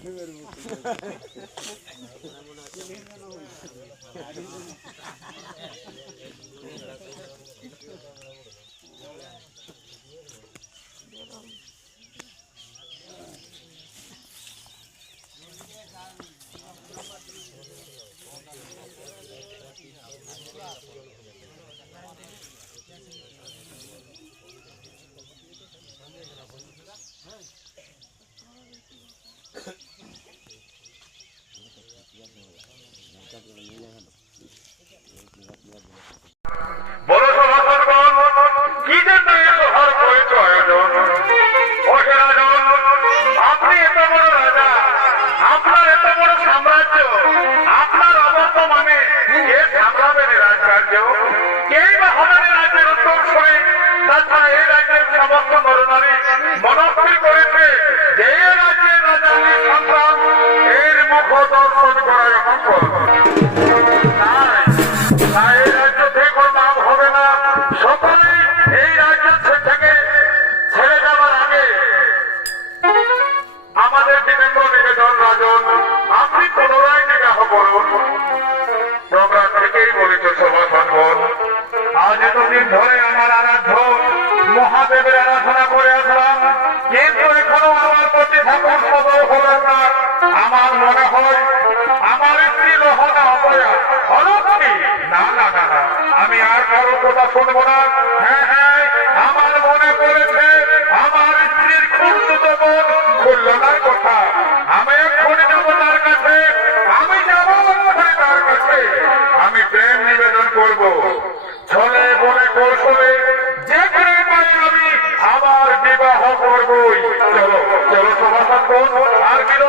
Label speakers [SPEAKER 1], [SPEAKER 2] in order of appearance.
[SPEAKER 1] Primeiro, primeiro.
[SPEAKER 2] মনস্থির করেছে যে রাজ্যের রাজার সন্তান এর মুখ এতদিন ধরে আমার আরাধ্য। মহাদেবের আরাধনা করে আসলাম। কিন্তু এখনও আমার প্রতি ঠাকুর সদর হলেন না। আমার মনে হয় আমার স্ত্রী লোহনা অপয়া। অলক্ষী না না না না। আমি আর কারও কথা শুনব না। হ্যাঁ হ্যাঁ আমার মনে পড়েছে আমার স্ত্রীর খুব খুঁজত মন খুললার কথা। আমি এক্ষুনি যাব তার কাছে। আমি যাব তার কাছে। আমি প্রেম নিবেদন করব। জনসভা সম্পদ আর বিলম্ব